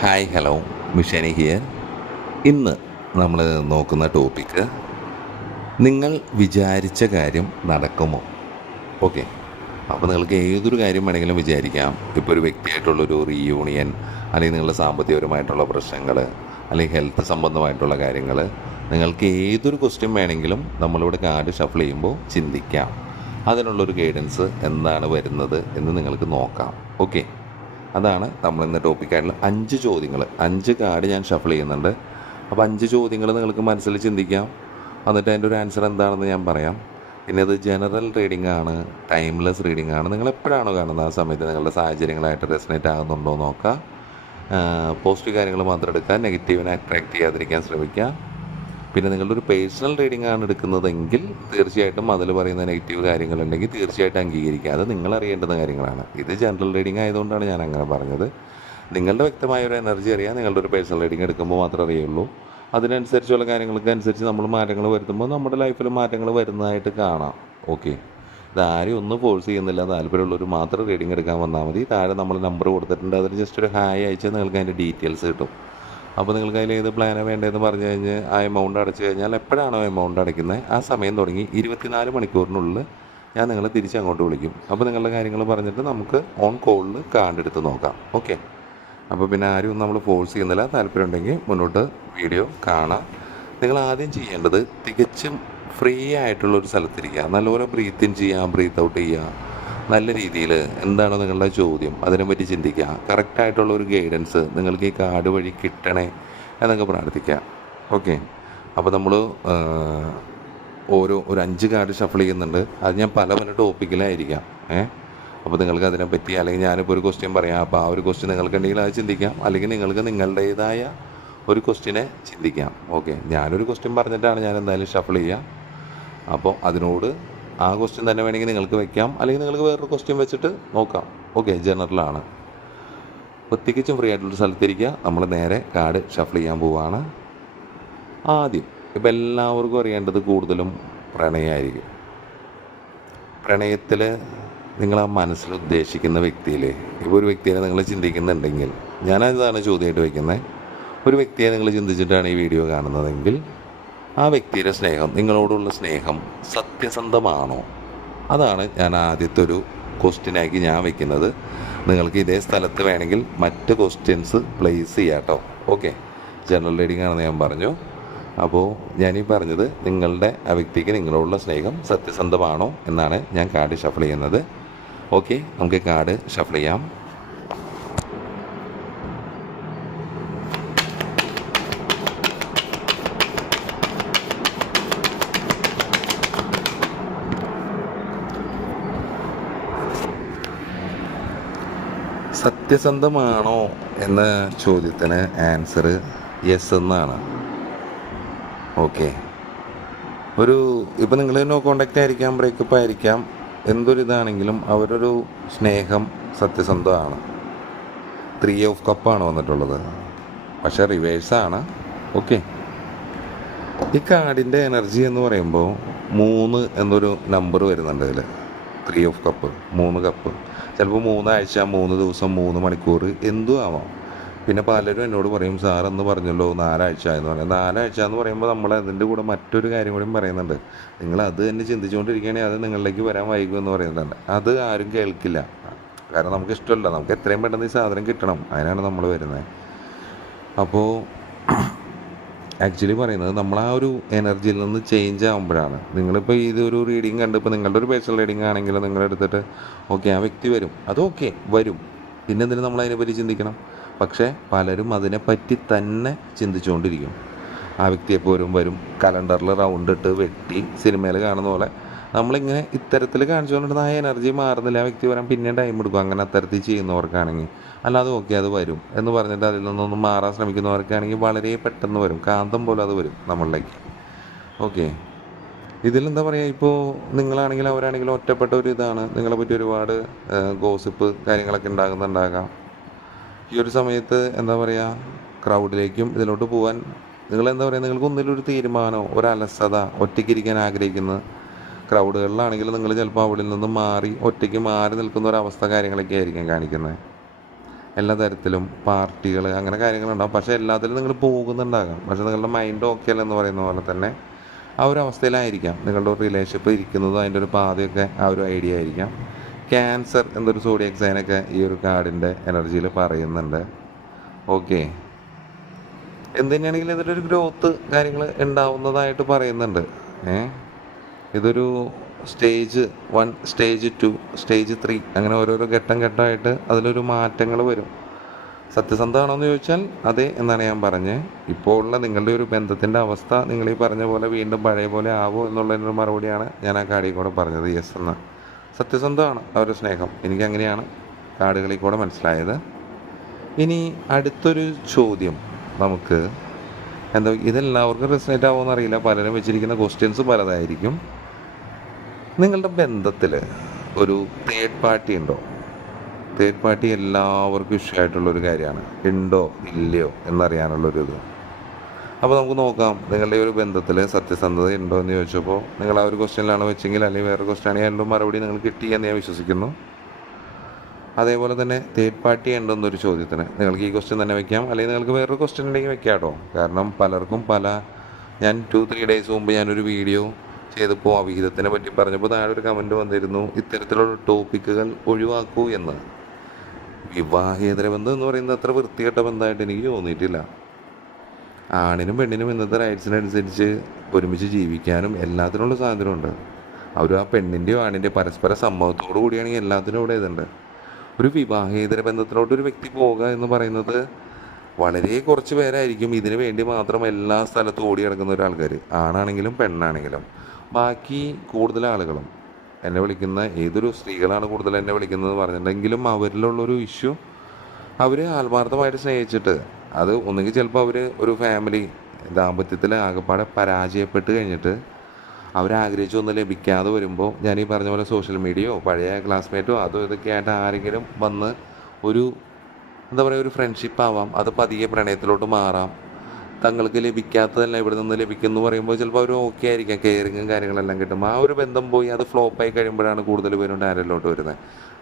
Hi hello മിഷനി here. ഇന്ന് നമ്മൾ നോക്കുന്ന ടോപ്പിക്ക് നിങ്ങൾ വിചാരിച്ച കാര്യം നടക്കുമോ? ഓക്കെ. അപ്പോൾ നിങ്ങൾക്ക് ഏതൊരു കാര്യം വേണമെങ്കിലും വിചാരിക്കാം. ഇപ്പോൾ ഒരു വ്യക്തിയായിട്ടുള്ളൊരു റീയൂണിയൻ, അല്ലെങ്കിൽ നിങ്ങളുടെ സാമ്പത്തികപരമായിട്ടുള്ള പ്രശ്നങ്ങൾ, അല്ലെങ്കിൽ ഹെൽത്ത് സംബന്ധമായിട്ടുള്ള കാര്യങ്ങൾ, നിങ്ങൾക്ക് ഏതൊരു ക്വസ്റ്റ്യൻ വേണമെങ്കിലും നമ്മളിവിടെ കാർഡ് ഷഫിൾ ചെയ്യുമ്പോൾ ചിന്തിക്കാം. അതിനുള്ളൊരു ഗൈഡൻസ് എന്താണ് വരുന്നത് എന്ന് നിങ്ങൾക്ക് നോക്കാം. ഓക്കെ. അതാണ് നമ്മളിന്ന് ടോപ്പിക്കായിട്ടുള്ള 5 ചോദ്യങ്ങൾ. 5 കാർഡ് ഞാൻ ഷഫിൾ ചെയ്യുന്നുണ്ട്. അപ്പോൾ 5 ചോദ്യങ്ങൾ നിങ്ങൾക്ക് മനസ്സിൽ ചിന്തിക്കാം. എന്നിട്ട് അതിൻ്റെ ഒരു ആൻസർ എന്താണെന്ന് ഞാൻ പറയാം. പിന്നെ അത് ജനറൽ റീഡിംഗ് ആണ്, ടൈംലെസ് റീഡിംഗ് ആണ്. നിങ്ങൾ എപ്പോഴാണോ കാണുന്നത് ആ സമയത്ത് നിങ്ങളുടെ സാഹചര്യങ്ങളായിട്ട് റെസനേറ്റ് ആകുന്നുണ്ടോ എന്ന് നോക്കുക. പോസിറ്റീവ് കാര്യങ്ങൾ മാത്രം എടുക്കുക, നെഗറ്റീവിനെ അട്രാക്റ്റ് ചെയ്യാതിരിക്കാൻ ശ്രമിക്കുക. പിന്നെ നിങ്ങളുടെ ഒരു പേഴ്സണൽ റീഡിംഗ് ആണ് എടുക്കുന്നതെങ്കിൽ തീർച്ചയായിട്ടും അതിൽ പറയുന്ന നെഗറ്റീവ് കാര്യങ്ങളുണ്ടെങ്കിൽ തീർച്ചയായിട്ടും അംഗീകരിക്കുക. അത് നിങ്ങൾ അറിയേണ്ടുന്ന കാര്യങ്ങളാണ്. ഇത് ജനറൽ റീഡിംഗ് ആയതുകൊണ്ടാണ് ഞാൻ അങ്ങനെ പറഞ്ഞത്. നിങ്ങളുടെ വ്യക്തമായ ഒരു എനർജി അറിയാം. നിങ്ങളുടെ ഒരു പേഴ്സണൽ റീഡിംഗ് എടുക്കുമ്പോൾ മാത്രമേ അറിയുള്ളൂ. അതിനനുസരിച്ചുള്ള കാര്യങ്ങൾക്ക് അനുസരിച്ച് നമ്മൾ മാറ്റങ്ങൾ വരുത്തുമ്പോൾ നമ്മുടെ ലൈഫിൽ മാറ്റങ്ങൾ വരുന്നതായിട്ട് കാണാം. ഓക്കെ. ഇതാരും ഒന്നും ഫോഴ്സ് ചെയ്യുന്നില്ല. താല്പര്യമുള്ളവർ മാത്രം റീഡിംഗ് എടുക്കാൻ വന്നാൽ മതി. താഴെ നമ്മൾ നമ്പർ കൊടുത്തിട്ടുണ്ട്. അതിൽ ജസ്റ്റ് ഒരു ഹായ് അയച്ചാൽ നിങ്ങൾക്ക് അതിൻ്റെ ഡീറ്റെയിൽസ് കിട്ടും. അപ്പോൾ നിങ്ങൾക്ക് അതിൽ ഏത് പ്ലാനാണ് വേണ്ടതെന്ന് പറഞ്ഞു കഴിഞ്ഞാൽ ആ എമൗണ്ട് അടച്ചു കഴിഞ്ഞാൽ എപ്പോഴാണോ എമൗണ്ട് അടയ്ക്കുന്നത് ആ സമയം തുടങ്ങി 24 മണിക്കൂറിനുള്ളിൽ ഞാൻ നിങ്ങളെ തിരിച്ചങ്ങോട്ട് വിളിക്കും. അപ്പോൾ നിങ്ങളുടെ കാര്യങ്ങൾ പറഞ്ഞിട്ട് നമുക്ക് ഓൺ കോളിൽ കാർഡ് എടുത്ത് നോക്കാം. ഓക്കെ. അപ്പോൾ പിന്നെ ആരും നമ്മൾ ഫോഴ്സ് ചെയ്യുന്നില്ല. താല്പര്യമുണ്ടെങ്കിൽ മുന്നോട്ട് വീഡിയോ കാണാം. നിങ്ങൾ ആദ്യം ചെയ്യേണ്ടത് തികച്ചും ഫ്രീ ആയിട്ടുള്ളൊരു സ്ഥലത്തിരിക്കുക. നല്ലപോലെ ബ്രീത്ത് ഇൻ ചെയ്യുക, ബ്രീത്ത് ഔട്ട് ചെയ്യുക. നല്ല രീതിയിൽ എന്താണോ നിങ്ങളുടെ ചോദ്യം അതിനെപ്പറ്റി ചിന്തിക്കുക. കറക്റ്റായിട്ടുള്ള ഒരു ഗൈഡൻസ് നിങ്ങൾക്ക് ഈ കാർഡ് വഴി കിട്ടണേ എന്നൊക്കെ പ്രാർത്ഥിക്കുക. ഓക്കെ. അപ്പോൾ നമ്മൾ ഒരു 5 കാർഡ് ഷഫിൾ ചെയ്യുന്നുണ്ട്. അത് ഞാൻ പല ടോപ്പിക്കിലായിരിക്കാം. അപ്പോൾ നിങ്ങൾക്ക് അതിനെപ്പറ്റി, അല്ലെങ്കിൽ ഞാനിപ്പോൾ ഒരു ക്വസ്റ്റ്യൻ പറയാം. അപ്പോൾ ആ ഒരു ക്വസ്റ്റ്യൻ നിങ്ങൾക്കുണ്ടെങ്കിൽ അത് ചിന്തിക്കാം, അല്ലെങ്കിൽ നിങ്ങൾക്ക് നിങ്ങളുടേതായ ഒരു ക്വസ്റ്റ്യനെ ചിന്തിക്കാം. ഓക്കെ. ഞാനൊരു ക്വസ്റ്റ്യൻ പറഞ്ഞിട്ടാണ് ഞാൻ എന്തായാലും ഷഫിൾ ചെയ്യുക. അപ്പോൾ അതിനോട് ആ ക്വസ്റ്റ്യൻ തന്നെ വേണമെങ്കിൽ നിങ്ങൾക്ക് വെക്കാം, അല്ലെങ്കിൽ നിങ്ങൾക്ക് വേറൊരു ക്വസ്റ്റ്യൻ വെച്ചിട്ട് നോക്കാം. ഓക്കെ. ജനറലാണ്. അപ്പോൾ തികച്ചും ഫ്രീ ആയിട്ടുള്ള സ്ഥലത്തിരിക്കുക. നമ്മൾ നേരെ കാർഡ് ഷഫിൾ ചെയ്യാൻ പോവുകയാണ്. ആദ്യം ഇപ്പോൾ എല്ലാവർക്കും അറിയേണ്ടത് കൂടുതലും പ്രണയമായിരിക്കും. പ്രണയത്തിൽ നിങ്ങൾ ആ മനസ്സിൽ ഉദ്ദേശിക്കുന്ന വ്യക്തിയിൽ, ഇപ്പോൾ ഒരു വ്യക്തിയെ നിങ്ങൾ ചിന്തിക്കുന്നുണ്ടെങ്കിൽ, ഞാനതാണ് ചോദ്യമായിട്ട് വയ്ക്കുന്നത്. ഒരു വ്യക്തിയെ നിങ്ങൾ ചിന്തിച്ചിട്ടാണ് ഈ വീഡിയോ കാണുന്നതെങ്കിൽ ആ വ്യക്തിയുടെ സ്നേഹം, നിങ്ങളോടുള്ള സ്നേഹം സത്യസന്ധമാണോ? അതാണ് ഞാൻ ആദ്യത്തെ ഒരു ക്വസ്റ്റ്യനാക്കി ഞാൻ വയ്ക്കുന്നത്. നിങ്ങൾക്ക് ഇതേ സ്ഥലത്ത് വേണമെങ്കിൽ മറ്റ് ക്വസ്റ്റ്യൻസ് പ്ലേസ് ചെയ്യാം കേട്ടോ. ഓക്കെ. ജനറൽ റീഡിംഗ് ആണെന്ന് ഞാൻ പറഞ്ഞു. അപ്പോൾ ഞാനീ പറഞ്ഞത് നിങ്ങളുടെ ആ വ്യക്തിക്ക് നിങ്ങളോടുള്ള സ്നേഹം സത്യസന്ധമാണോ എന്നാണ് ഞാൻ കാർഡ് ഷഫിൾ ചെയ്യുന്നത്. ഓക്കെ. നമുക്ക് കാർഡ് ഷഫിൾ ചെയ്യാം. സത്യസന്ധമാണോ എന്ന ചോദ്യത്തിന് ആൻസർ യെസ് എന്നാണ്. ഓക്കെ. ഇപ്പോൾ നിങ്ങൾ നോ കോണ്ടാക്റ്റ് ആയിരിക്കാം, ബ്രേക്കപ്പ് ആയിരിക്കാം, എന്തൊരിതാണെങ്കിലും അവരൊരു സ്നേഹം സത്യസന്ധമാണ്. 3 ഓഫ് കപ്പാണ് വന്നിട്ടുള്ളത്, പക്ഷേ റിവേഴ്സാണ്. ഓക്കെ. ഈ കാർഡിൻ്റെ എനർജി എന്ന് പറയുമ്പോൾ 3 എന്നൊരു നമ്പർ വരുന്നുണ്ട് ഇതിൽ. 3 ഓഫ് കപ്പ്, 3 കപ്പ്. ചിലപ്പോൾ 3 ആഴ്ച, 3 ദിവസം, 3 മണിക്കൂർ എന്തും ആവാം. പിന്നെ പലരും എന്നോട് പറയും, സാർ എന്ന് പറഞ്ഞല്ലോ 4 ആഴ്ച എന്ന് പറയാം. 4 ആഴ്ച എന്ന് പറയുമ്പോൾ നമ്മൾ അതിൻ്റെ കൂടെ മറ്റൊരു കാര്യം കൂടി പറയുന്നുണ്ട്. നിങ്ങൾ അത് തന്നെ ചിന്തിച്ചുകൊണ്ടിരിക്കുകയാണെങ്കിൽ അത് നിങ്ങളിലേക്ക് വരാൻ വൈകുമെന്ന് പറയുന്നുണ്ട്. അത് ആരും കേൾക്കില്ല. കാരണം നമുക്ക് ഇഷ്ടമല്ല. നമുക്ക് എത്രയും പെട്ടെന്ന് ഈ സാധനം കിട്ടണം. അതിനാണ് നമ്മൾ വരുന്നത്. അപ്പോൾ ആക്ച്വലി പറയുന്നത് നമ്മൾ ആ ഒരു എനർജിയിൽ നിന്ന് ചേഞ്ച് ആകുമ്പോഴാണ്. നിങ്ങളിപ്പോൾ ഇതൊരു റീഡിങ് കണ്ട്, ഇപ്പോൾ നിങ്ങളുടെ ഒരു പേഴ്സണൽ റീഡിങ് ആണെങ്കിൽ നിങ്ങളെടുത്തിട്ട് ഓക്കെ ആ വ്യക്തി വരും, അതൊക്കെ വരും, പിന്നെ എന്തിനും നമ്മൾ അതിനെപ്പറ്റി ചിന്തിക്കണം. പക്ഷേ പലരും അതിനെപ്പറ്റി തന്നെ ചിന്തിച്ചുകൊണ്ടിരിക്കും. ആ വ്യക്തി എപ്പോഴും വരും, കലണ്ടറിൽ റൗണ്ട് ഇട്ട് വെട്ടി സിനിമയിൽ കാണുന്ന പോലെ നമ്മളിങ്ങനെ ഇത്തരത്തിൽ കാണിച്ചുകൊണ്ടിരുന്ന ആ എനർജി മാറുന്നില്ല. ആ വ്യക്തി വരാൻ പിന്നെ ടൈം എടുക്കും. അങ്ങനെ അത്തരത്തിൽ ചെയ്യുന്നവർക്കാണെങ്കിൽ, അല്ലാതെ ഓക്കെ അത് വരും എന്ന് പറഞ്ഞിട്ട് അതിൽ നിന്നൊന്നും മാറാൻ ശ്രമിക്കുന്നവർക്കാണെങ്കിൽ വളരെ പെട്ടെന്ന് വരും. കാന്തം പോലെ അത് വരും നമ്മളിലേക്ക്. ഓക്കെ. ഇതിലെന്താ പറയുക, ഇപ്പോൾ നിങ്ങളാണെങ്കിലും അവരാണെങ്കിലും ഒറ്റപ്പെട്ട ഒരു ഇതാണ്. നിങ്ങളെ പറ്റി ഒരുപാട് ഗോസിപ്പ് കാര്യങ്ങളൊക്കെ ഉണ്ടാകുന്നുണ്ടാകാം. ഈ ഒരു സമയത്ത് എന്താ പറയുക, ക്രൗഡിലേക്കും ഇതിലോട്ട് പോകാൻ നിങ്ങളെന്താ പറയുക, നിങ്ങൾക്ക് ഒന്നിലൊരു തീരുമാനമോ ഒരു അലസത, ഒറ്റയ്ക്കിരിക്കാൻ ആഗ്രഹിക്കുന്ന ക്രൗഡുകളിലാണെങ്കിൽ നിങ്ങൾ ചിലപ്പോൾ അവിടെ നിന്ന് മാറി ഒറ്റയ്ക്ക് മാറി നിൽക്കുന്ന ഒരവസ്ഥ കാര്യങ്ങളൊക്കെ ആയിരിക്കും കാണിക്കുന്നത്. എല്ലാ തരത്തിലും പാർട്ടികൾ അങ്ങനെ കാര്യങ്ങളുണ്ടാകും. പക്ഷേ എല്ലാത്തിലും നിങ്ങൾ പോകുന്നുണ്ടാകാം, പക്ഷേ നിങ്ങളുടെ മൈൻഡ് ഓക്കെ അല്ലെന്ന് പറയുന്ന പോലെ തന്നെ ആ ഒരു അവസ്ഥയിലായിരിക്കാം നിങ്ങളുടെ ഒരു റിലേഷൻഷിപ്പ് ഇരിക്കുന്നതും അതിൻ്റെ ഒരു പാതയൊക്കെ ആ ഒരു ഐഡിയ ആയിരിക്കാം. ക്യാൻസർ എന്നൊരു സോഡിയക് സൈനൊക്കെ ഈ ഒരു കാർഡിൻ്റെ എനർജിയിൽ പറയുന്നുണ്ട്. ഓക്കെ, എന്ത് തന്നെയാണെങ്കിലും ഇതിൻ്റെ ഒരു ഗ്രോത്ത് കാര്യങ്ങൾ ഉണ്ടാവുന്നതായിട്ട് പറയുന്നുണ്ട്. ഇതൊരു സ്റ്റേജ് 1, സ്റ്റേജ് 2, സ്റ്റേജ് 3 അങ്ങനെ ഓരോരോ ഘട്ടമായിട്ട് അതിലൊരു മാറ്റങ്ങൾ വരും. സത്യസന്ധമാണോ എന്ന് ചോദിച്ചാൽ അതെ എന്നാണ് ഞാൻ പറഞ്ഞത്. ഇപ്പോൾ ഉള്ള നിങ്ങളുടെ ഒരു ബന്ധത്തിൻ്റെ അവസ്ഥ നിങ്ങൾ ഈ പറഞ്ഞ പോലെ വീണ്ടും പഴയ പോലെ ആവോ എന്നുള്ളതിനൊരു മറുപടിയാണ് ഞാൻ ആ കാർഡിൽ കൂടെ പറഞ്ഞത്. യെസ് എന്ന്. സത്യസന്ധമാണ് ആ ഒരു സ്നേഹം. എനിക്കങ്ങനെയാണ് കാർഡുകളിൽ കൂടെ മനസ്സിലായത്. ഇനി അടുത്തൊരു ചോദ്യം നമുക്ക് ഇതെല്ലാവർക്കും റെസണേറ്റ് ആവുമെന്ന് അറിയില്ല. പലരും വെച്ചിരിക്കുന്ന ക്വസ്റ്റ്യൻസ് പലതായിരിക്കും. നിങ്ങളുടെ ബന്ധത്തിൽ ഒരു തേർഡ് പാർട്ടി ഉണ്ടോ? തേർഡ് പാർട്ടി എല്ലാവർക്കും ഇഷ്യൂ ആയിട്ടുള്ളൊരു കാര്യമാണ്. ഉണ്ടോ ഇല്ലയോ എന്നറിയാനുള്ളൊരിത്. അപ്പോൾ നമുക്ക് നോക്കാം, നിങ്ങളുടെ ഒരു ബന്ധത്തിൽ സത്യസന്ധത ഉണ്ടോ എന്ന് ചോദിച്ചപ്പോൾ നിങ്ങൾ ആ ഒരു ക്വസ്റ്റ്യനിലാണ് വെച്ചെങ്കിൽ, അല്ലെങ്കിൽ വേറെ ക്വസ്റ്റ്യൻ ആണെങ്കിൽ അതിൻ്റെ മറുപടി നിങ്ങൾ കിട്ടിയെന്ന് ഞാൻ വിശ്വസിക്കുന്നു. അതേപോലെ തന്നെ തേർഡ് പാർട്ടി ഉണ്ടെന്നൊരു ചോദ്യത്തിന് നിങ്ങൾക്ക് ഈ ക്വസ്റ്റ്യൻ തന്നെ വെക്കാം, അല്ലെങ്കിൽ നിങ്ങൾക്ക് വേറൊരു ക്വസ്റ്റ്യൻ ഉണ്ടെങ്കിൽ വെക്കാം കേട്ടോ. കാരണം പലർക്കും ഞാൻ 2-3 ഡേയ്സ് മുമ്പ് ഞാനൊരു വീഡിയോ ചെയ്തപ്പോൾ അവിഹിതത്തിനെ പറ്റി പറഞ്ഞപ്പോൾ താഴെ ഒരു കമൻറ്റ് വന്നിരുന്നു, ഇത്തരത്തിലുള്ള ടോപ്പിക്കുകൾ ഒഴിവാക്കൂ എന്ന്. വിവാഹേതര ബന്ധം എന്ന് പറയുന്നത് അത്ര വൃത്തികെട്ട ബന്ധമായിട്ട് എനിക്ക് തോന്നിയിട്ടില്ല. ആണിനും പെണ്ണിനും ഇന്നത്തെ റൈറ്റ്സിനനുസരിച്ച് ഒരുമിച്ച് ജീവിക്കാനും എല്ലാത്തിനുള്ള സ്വാതന്ത്ര്യമുണ്ട്. ആ പെണ്ണിൻ്റെയോ ആണിൻ്റെയോ പരസ്പര സമ്മതത്തോടു കൂടിയാണെങ്കിൽ എല്ലാത്തിനും ഇവിടെ ഇതുണ്ട്. ഒരു വിവാഹേതര ബന്ധത്തിലോട്ട് ഒരു വ്യക്തി പോവുക എന്ന് പറയുന്നത് വളരെ കുറച്ച് പേരായിരിക്കും. ഇതിനു വേണ്ടി മാത്രം എല്ലാ സ്ഥലത്തും ഓടി കിടക്കുന്ന ഒരാൾക്കാർ, ആണാണെങ്കിലും പെണ്ണാണെങ്കിലും. ബാക്കി കൂടുതൽ ആളുകളും എന്നെ വിളിക്കുന്ന ഏതൊരു സ്ത്രീകളാണ് കൂടുതൽ എന്നെ വിളിക്കുന്നത് പറഞ്ഞിട്ടുണ്ടെങ്കിലും അവരിലുള്ളൊരു ഇഷ്യൂ, അവർ ആത്മാർത്ഥമായിട്ട് സ്നേഹിച്ചിട്ട് അത് ഒന്നുകിൽ ചിലപ്പോൾ അവർ ഒരു ഫാമിലി ദാമ്പത്യത്തിൽ ആകെപ്പാടെ പരാജയപ്പെട്ട് കഴിഞ്ഞിട്ട് അവരാഗ്രഹിച്ചൊന്നും ലഭിക്കാതെ വരുമ്പോൾ ഞാൻ ഈ പറഞ്ഞ പോലെ സോഷ്യൽ മീഡിയയോ പഴയ ക്ലാസ്മേറ്റോ അതോ ഇതൊക്കെ ആയിട്ട് ആരെങ്കിലും വന്ന് ഒരു ഒരു ഫ്രണ്ട്ഷിപ്പ് ആവാം, അത് പതിയെ പ്രണയത്തിലോട്ട് മാറാം. തങ്ങൾക്ക് ലഭിക്കാത്തതെല്ലാം ഇവിടെ നിന്ന് ലഭിക്കുന്നു പറയുമ്പോൾ ചിലപ്പോൾ അവർ ഓക്കെ ആയിരിക്കാം, കെയറിങ്ങും കാര്യങ്ങളെല്ലാം കിട്ടും. ആ ഒരു ബന്ധം പോയി അത് ഫ്ലോപ്പായി കഴിയുമ്പോഴാണ് കൂടുതൽ പേരും ഡയറിലോട്ട് വരുന്നത്.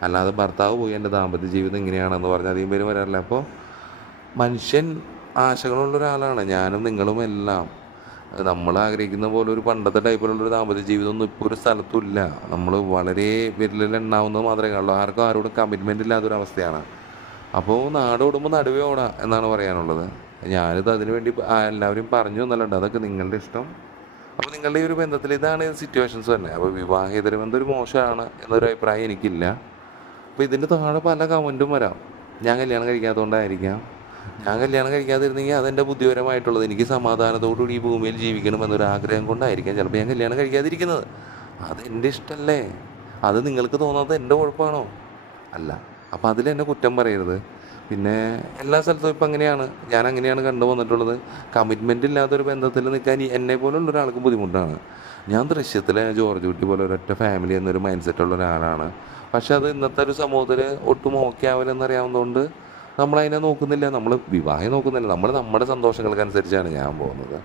അല്ലാതെ ഭർത്താവ് പോയി എൻ്റെ ദാമ്പത്യ ജീവിതം ഇങ്ങനെയാണെന്ന് പറഞ്ഞാൽ അധികം പേര് വരാറില്ല. അപ്പോൾ മനുഷ്യൻ ആശകളുള്ള ഒരാളാണ്, ഞാനും നിങ്ങളും എല്ലാം. നമ്മൾ ആഗ്രഹിക്കുന്ന പോലെ ഒരു പണ്ടത്തെ ടൈപ്പിലുള്ളൊരു ദാമ്പത്യ ജീവിതമൊന്നും ഇപ്പോൾ ഒരു സ്ഥലത്തും ഇല്ല. നമ്മൾ വളരെ വിരലിലെണ്ണാവുന്നത് മാത്രമേ കാണുള്ളൂ. ആർക്കും ആരോടും കമ്മിറ്റ്മെൻ്റ് ഇല്ലാത്തൊരവസ്ഥയാണ്. അപ്പോൾ നാടോടുമ്പോൾ നടുവേ ഓടാം എന്നാണ് പറയാനുള്ളത്. ഞാനിത് അതിനു വേണ്ടി എല്ലാവരും പറഞ്ഞു എന്നല്ലുണ്ട്, അതൊക്കെ നിങ്ങളുടെ ഇഷ്ടം. അപ്പോൾ നിങ്ങളുടെ ഈ ഒരു ബന്ധത്തിൽ ഇതാണ് സിറ്റുവേഷൻസ് തന്നെ. അപ്പോൾ വിവാഹേതര ബന്ധം ഒരു മോശമാണ് എന്നൊരു അഭിപ്രായം എനിക്കില്ല. അപ്പോൾ ഇതിൻ്റെ താഴെ പല കമൻറ്റും വരാം. ഞാൻ കല്യാണം കഴിക്കാത്തതുകൊണ്ടായിരിക്കാം, ഞാൻ കല്യാണം കഴിക്കാതിരുന്നെങ്കിൽ അതെൻ്റെ ബുദ്ധിപരമായിട്ടുള്ളത്, എനിക്ക് സമാധാനത്തോടുകൂടി ഈ ഭൂമിയിൽ ജീവിക്കണം എന്നൊരു ആഗ്രഹം കൊണ്ടായിരിക്കാം ചിലപ്പോൾ ഞാൻ കല്യാണം കഴിക്കാതിരിക്കുന്നത്. അതെൻ്റെ ഇഷ്ടമല്ലേ? അത് നിങ്ങൾക്ക് തോന്നാത്തത് എൻ്റെ കുഴപ്പമാണോ? അല്ല. അപ്പോൾ അതിലെന്നെ കുറ്റം പറയരുത്. പിന്നെ എല്ലാ സ്ഥലത്തും ഇപ്പം അങ്ങനെയാണ്, ഞാൻ അങ്ങനെയാണ് കണ്ടു വന്നിട്ടുള്ളത്. കമ്മിറ്റ്മെൻ്റ് ഇല്ലാത്തൊരു ബന്ധത്തിൽ നിൽക്കാൻ എന്നെ പോലുള്ള ഒരാൾക്ക് ബുദ്ധിമുട്ടാണ്. ഞാൻ ദൃശ്യത്തിലെ ജോർജ് കുട്ടി പോലെ ഒരൊറ്റ ഫാമിലി എന്നൊരു മൈൻഡ് സെറ്റുള്ള ഒരാളാണ്. പക്ഷെ അത് ഇന്നത്തെ ഒരു സമൂഹത്തിൽ ഒട്ടും ഓക്കെ ആവില്ലെന്നറിയാവുന്നതുകൊണ്ട് നമ്മളതിനെ നോക്കുന്നില്ല, നമ്മൾ വിവാഹം നോക്കുന്നില്ല, നമ്മൾ നമ്മുടെ സന്തോഷങ്ങൾക്കനുസരിച്ചാണ് ഞാൻ പോകുന്നത്.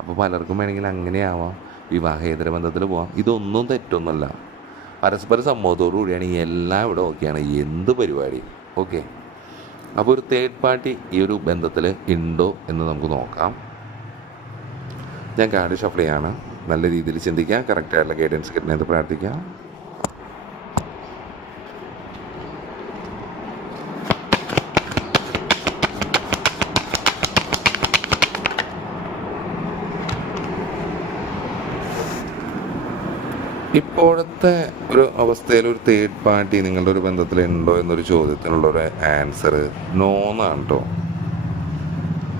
അപ്പോൾ പലർക്കും വേണമെങ്കിൽ അങ്ങനെയാവാം, വിവാഹേതര ബന്ധത്തിൽ പോവാം. ഇതൊന്നും തെറ്റൊന്നുമല്ല. പരസ്പര സമ്മതത്തോടു കൂടിയാണ് എല്ലാം ഇവിടെ ഓക്കെയാണ്, എന്ത് പരിപാടി ഓക്കെ. അപ്പോൾ ഒരു തേർഡ് പാർട്ടി ഈ ഒരു ബന്ധത്തിൽ ഉണ്ടോ എന്ന് നമുക്ക് നോക്കാം. ഞാൻ കാർഡ് ഷഫിൾ ചെയ്യാണ്. നല്ല രീതിയിൽ ചിന്തിക്കാം, കറക്റ്റായിട്ടുള്ള ഗൈഡൻസ് കിട്ടുന്നത് പ്രാർത്ഥിക്കാം. ഇപ്പോഴത്തെ ഒരു അവസ്ഥയിൽ ഒരു തേർഡ് പാർട്ടി നിങ്ങളുടെ ഒരു ബന്ധത്തിലുണ്ടോ എന്നൊരു ചോദ്യത്തിനുള്ളൊരു ആൻസർ നോ എന്നാണ് കേട്ടോ.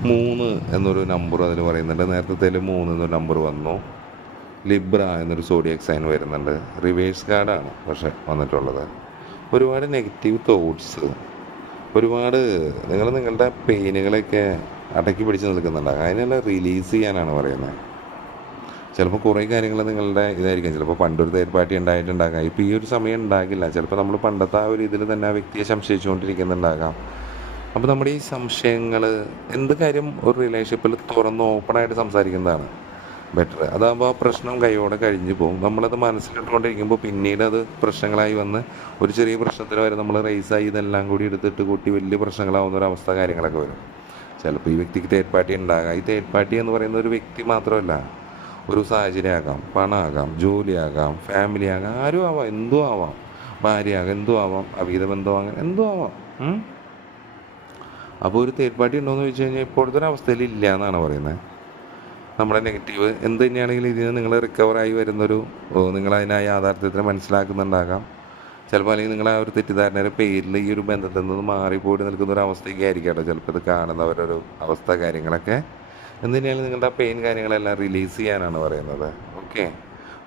3 എന്നൊരു നമ്പർ അതിൽ പറയുന്നുണ്ട്. നേരത്തെ 3 എന്നൊരു നമ്പർ വന്നു. ലിബ്ര എന്നൊരു സോഡിയക് സൈൻ വരുന്നുണ്ട്. റിവേഴ്സ് കാർഡാണ് പക്ഷെ വന്നിട്ടുള്ളത്. ഒരുപാട് നെഗറ്റീവ് തോട്ട്സ്, ഒരുപാട് നിങ്ങളുടെ പെയിനുകളൊക്കെ അടക്കി പിടിച്ച് നിൽക്കുന്നുണ്ടാകും. അതിനെല്ലാം റിലീസ് ചെയ്യാനാണ് പറയുന്നത്. ചിലപ്പോൾ കുറേ കാര്യങ്ങൾ നിങ്ങളുടെ ഇതായിരിക്കും. ചിലപ്പോൾ പണ്ടൊരു തേർഡ് പാർട്ടി ഉണ്ടായിട്ടുണ്ടാകാം, ഇപ്പോൾ ഈ ഒരു സമയം ഉണ്ടാകില്ല. ചിലപ്പോൾ നമ്മൾ പണ്ടത്തെ ആ ഒരു ഇതിൽ തന്നെ ആ വ്യക്തിയെ സംശയിച്ചുകൊണ്ടിരിക്കുന്നുണ്ടാകാം. അപ്പോൾ നമ്മുടെ ഈ സംശയങ്ങൾ എന്ത് കാര്യം ഒരു റിലേഷൻഷിപ്പിൽ തുറന്ന് ഓപ്പണായിട്ട് സംസാരിക്കുന്നതാണ്. ബെറ്റർ. അതാകുമ്പോൾ ആ പ്രശ്നം കൈയോടെ കഴിഞ്ഞു പോകും. നമ്മളത് മനസ്സിലിട്ടുകൊണ്ടിരിക്കുമ്പോൾ പിന്നീട് അത് പ്രശ്നങ്ങളായി വന്ന് ഒരു ചെറിയ പ്രശ്നത്തിൽ വരെ നമ്മൾ റേസായി ഇതെല്ലാം കൂടി എടുത്തിട്ട് കൂട്ടി വലിയ പ്രശ്നങ്ങളാവുന്ന ഒരു അവസ്ഥ കാര്യങ്ങളൊക്കെ വരും. ചിലപ്പോൾ ഈ വ്യക്തിക്ക് തേർഡ് പാർട്ടി ഉണ്ടാകാം. ഈ തേർഡ് പാർട്ടി എന്ന് പറയുന്ന ഒരു വ്യക്തി മാത്രമല്ല, ഒരു സാഹചര്യമാകാം, പണമാകാം, ജോലിയാകാം, ഫാമിലി ആകാം, ആരും ആവാം, എന്തും ആവാം, ഭാര്യയാകാം, എന്തും ആവാം, അവിഹിത ബന്ധമാകാം, എന്തും ആവാം. അപ്പോൾ ഒരു തേർഡ് പാർട്ടി ഉണ്ടോയെന്ന് ചോദിച്ചു കഴിഞ്ഞാൽ ഇപ്പോഴത്തെ ഒരു അവസ്ഥയിൽ ഇല്ല എന്നാണ് പറയുന്നത്. നമ്മുടെ നെഗറ്റീവ് എന്ത് തന്നെയാണെങ്കിലും ഇതിൽ നിന്ന് നിങ്ങൾ റിക്കവറായി വരുന്നൊരു നിങ്ങളതിനെ ആ യാഥാർത്ഥ്യത്തിന് മനസ്സിലാക്കുന്നുണ്ടാകാം. ചിലപ്പോൾ അല്ലെങ്കിൽ നിങ്ങൾ ആ ഒരു തെറ്റിദ്ധാരണയുടെ പേരിൽ ഈ ഒരു ബന്ധത്തിൽ നിന്ന് മാറിപ്പോയിട്ട് നിൽക്കുന്ന ഒരു അവസ്ഥയൊക്കെ ആയിരിക്കും കേട്ടോ ചിലപ്പോൾ ഇത് കാണുന്നവരൊരു അവസ്ഥ കാര്യങ്ങളൊക്കെ. എന്ത് തന്നെയാലും നിങ്ങളുടെ ആ പെയിൻ കാര്യങ്ങളെല്ലാം റിലീസ് ചെയ്യാനാണ് പറയുന്നത്. ഓക്കെ,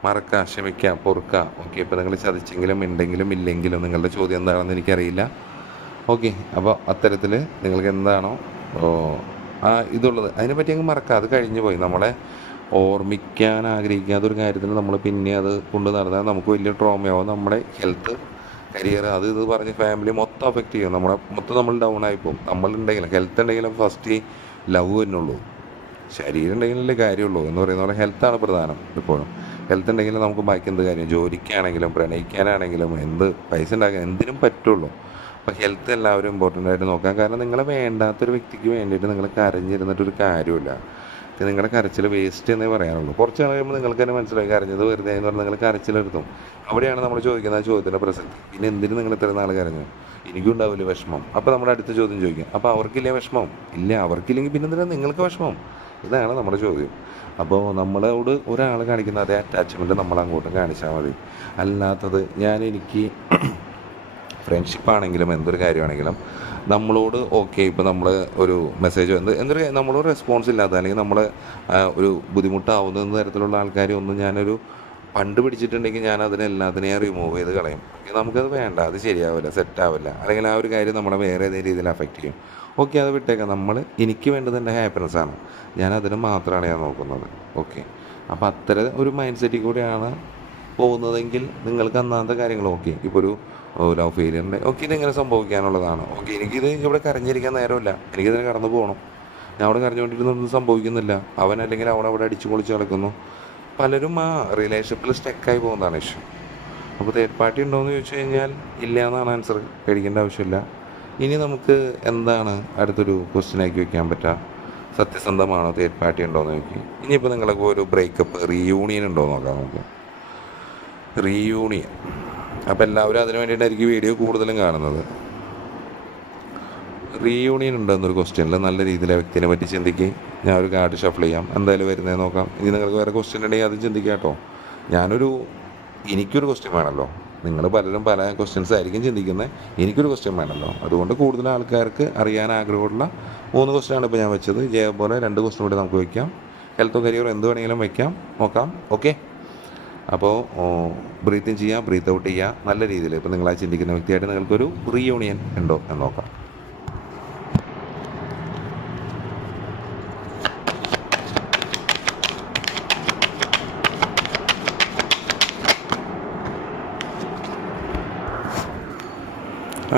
മറക്കുക, ക്ഷമിക്കുക, പൊറുക്കുക. ഓക്കെ, ഇപ്പോൾ നിങ്ങൾ ചതിച്ചെങ്കിലും ഉണ്ടെങ്കിലും ഇല്ലെങ്കിലും നിങ്ങളുടെ ചോദ്യം എന്താണെന്ന് എനിക്കറിയില്ല. ഓക്കെ, അപ്പോൾ അത്തരത്തിൽ നിങ്ങൾക്ക് എന്താണോ ഇതുള്ളത് അതിനെപ്പറ്റി അങ്ങ് മറക്കുക. അത് കഴിഞ്ഞു പോയി. നമ്മളെ ഓർമ്മിക്കാൻ ആഗ്രഹിക്കാത്ത ഒരു കാര്യത്തിന് നമ്മൾ പിന്നെ അത് കൊണ്ട് നടന്നാൽ നമുക്ക് വലിയ ട്രോമയാവും. നമ്മുടെ ഹെൽത്ത്, കരിയർ, അത് ഇത് പറഞ്ഞ് ഫാമിലി മൊത്തം അഫക്റ്റ് ചെയ്യും. മൊത്തം നമ്മൾ ഡൗൺ ആയിപ്പോവും. നമ്മളുണ്ടെങ്കിലും ഹെൽത്ത് ഉണ്ടെങ്കിലും ഫസ്റ്റ് ലവ് തന്നെയുള്ളൂ. ശരീരം ഉണ്ടെങ്കിലല്ലേ കാര്യമുള്ളൂ എന്ന് പറയുന്ന പോലെ ഹെൽത്താണ് പ്രധാനം. ഇപ്പോഴും ഹെൽത്ത് ഉണ്ടെങ്കിലും നമുക്ക് ബാക്കി എന്ത് കാര്യം, ജോലിക്കാണെങ്കിലും പ്രണയിക്കാനാണെങ്കിലും എന്ത് പൈസ ഉണ്ടാക്കാൻ എന്തിനും പറ്റുള്ളൂ. അപ്പോൾ ഹെൽത്ത് എല്ലാവരും ഇമ്പോർട്ടൻ്റ് ആയിട്ട് നോക്കാം. കാരണം നിങ്ങളെ വേണ്ടാത്തൊരു വ്യക്തിക്ക് വേണ്ടിയിട്ട് നിങ്ങൾ കരഞ്ഞിരുന്നിട്ടൊരു കാര്യമില്ല. നിങ്ങളുടെ കരച്ചിൽ വേസ്റ്റ് എന്നേ പറയാനുള്ളൂ. കുറച്ച് നാൾ കഴിയുമ്പോൾ നിങ്ങൾക്ക് തന്നെ മനസ്സിലായി കരഞ്ഞത് വെറുതെ എന്ന് പറഞ്ഞാൽ നിങ്ങൾ കരച്ചിലെടുത്തും. അവിടെയാണ് നമ്മൾ ചോദിക്കുന്ന ആ ചോദ്യത്തിൻ്റെ പ്രസക്തി. പിന്നെ എന്തിനും നിങ്ങൾ ഇത്ര നാൾ കരഞ്ഞു, എനിക്കും ഉണ്ടാവില്ല വിഷമം. അപ്പോൾ നമ്മുടെ അടുത്ത ചോദ്യം ചോദിക്കാം, അപ്പോൾ അവർക്കില്ലേ വിഷമം? ഇല്ല, അവർക്കില്ലെങ്കിൽ പിന്നെ എന്തിനാണ് നിങ്ങൾക്ക് വിഷമം? ഇതാണ് നമ്മുടെ ചോദ്യം. അപ്പോൾ നമ്മളോട് ഒരാൾ കാണിക്കുന്ന അതേ അറ്റാച്ച്മെൻറ്റ് നമ്മൾ അങ്ങോട്ടും കാണിച്ചാൽ മതി. അല്ലാത്തത് എനിക്ക് ഫ്രണ്ട്ഷിപ്പാണെങ്കിലും എന്തൊരു കാര്യമാണെങ്കിലും നമ്മളോട് ഓക്കെ, ഇപ്പോൾ നമ്മൾ ഒരു മെസ്സേജ് എന്തൊരു നമ്മളോട് റെസ്പോൺസ് ഇല്ലാത്ത അല്ലെങ്കിൽ നമ്മൾ ഒരു ബുദ്ധിമുട്ടാവുന്ന തരത്തിലുള്ള ആൾക്കാരെ ഒന്നും ഞാനൊരു പണ്ട് പിടിച്ചിട്ടുണ്ടെങ്കിൽ ഞാൻ അതിനെല്ലാത്തിനെയും റിമൂവ് ചെയ്ത് കളയും. നമുക്കത് വേണ്ട, അത് ശരിയാവില്ല, സെറ്റാവില്ല, അല്ലെങ്കിൽ ആ ഒരു കാര്യം നമ്മളെ വേറെ ഏതെങ്കിലും രീതിയിൽ അഫക്റ്റ് ചെയ്യും. ഓക്കെ, അത് വിട്ടേക്കാം. എനിക്ക് വേണ്ടത് എൻ്റെ ഹാപ്പിനെസ്സാണ്, ഞാൻ അതിന് മാത്രമാണ് ഞാൻ നോക്കുന്നത്. ഓക്കെ, അപ്പോൾ അത്തരം ഒരു മൈൻഡ് സെറ്റിൽ കൂടെയാണ് പോകുന്നതെങ്കിൽ നിങ്ങൾക്ക് അന്നാത്തെ കാര്യങ്ങൾ ഓക്കെ. ഇപ്പോൾ ഒരു ലവ് ഫെയിലിയറിൻ്റെ ഓക്കെ, ഇതെങ്ങനെ സംഭവിക്കാനുള്ളതാണ്. ഓക്കെ, എനിക്കിത് ഇവിടെ കരഞ്ഞിരിക്കാൻ നേരമില്ല, എനിക്കിതിനെ കടന്നു പോകണം. ഞാൻ അവിടെ കരഞ്ഞുകൊണ്ടിരുന്നൊന്നും സംഭവിക്കുന്നില്ല. അവൻ അല്ലെങ്കിൽ അവിടെ അടിച്ചു പൊളിച്ച് കിടക്കുന്നു. പലരും ആ റിലേഷൻഷിപ്പിൽ സ്റ്റക്കായി പോകുന്നതാണ് ഇഷ്യൂ. അപ്പോൾ തേർഡ് പാർട്ടി ഉണ്ടോയെന്ന് ചോദിച്ചു കഴിഞ്ഞാൽ ഇല്ല എന്നാണ് ആൻസർ. പേടിക്കേണ്ട ആവശ്യമില്ല. ഇനി നമുക്ക് എന്താണ് അടുത്തൊരു ക്വസ്റ്റ്യനാക്കി വെക്കാൻ പറ്റുക? സത്യസന്ധമാണോ തേർഡ് പാർട്ടി ഉണ്ടോയെന്ന് ചോദിക്കും. ഇനിയിപ്പോൾ നിങ്ങൾക്ക് ഒരു ബ്രേക്കപ്പ് റീയൂണിയൻ ഉണ്ടോ നോക്കാം നമുക്ക്. റീയൂണിയൻ, അപ്പോൾ എല്ലാവരും അതിന് വേണ്ടിയിട്ടായിരിക്കും വീഡിയോ കൂടുതലും കാണുന്നത്. റീയൂണിയൻ ഉണ്ടെന്നൊരു ക്വസ്റ്റ്യനിൽ നല്ല രീതിയിൽ ആ വ്യക്തിനെ പറ്റി ചിന്തിക്കുക. ഞാൻ ഒരു കാർഡ് ഷഫിൾ ചെയ്യാം, എന്തായാലും വരുന്നത് നോക്കാം. ഇനി നിങ്ങൾക്ക് വേറെ ക്വസ്റ്റ്യൻ ഉണ്ടെങ്കിൽ അതും ചിന്തിക്കാം കേട്ടോ. എനിക്കൊരു ക്വസ്റ്റ്യൻ വേണമല്ലോ. നിങ്ങൾ പലരും പല ക്വസ്റ്റ്യൻസ് ആയിരിക്കും ചിന്തിക്കുന്നത്, എനിക്കൊരു ക്വസ്റ്റ്യൻ വേണമല്ലോ. അതുകൊണ്ട് കൂടുതൽ ആൾക്കാർക്ക് അറിയാൻ ആഗ്രഹമുള്ള 3 ക്വസ്റ്റ്യനാണ് ഇപ്പോൾ ഞാൻ വെച്ചത്. ഇതേപോലെ 2 ക്വസ്റ്റ്യൻ കൂടി നമുക്ക് വയ്ക്കാം. ഹെൽത്തോ കരിയറോ എന്ത് വേണമെങ്കിലും വയ്ക്കാം, നോക്കാം. ഓക്കെ, അപ്പോൾ ബ്രീത്ത് ഇൻ ചെയ്യുക, ബ്രീത്ത് ഔട്ട് ചെയ്യുക. നല്ല രീതിയിൽ ഇപ്പോൾ നിങ്ങളാ ചിന്തിക്കുന്ന വ്യക്തിയായിട്ട് നിങ്ങൾക്കൊരു റീയൂണിയൻ ഉണ്ടോ എന്ന് നോക്കാം.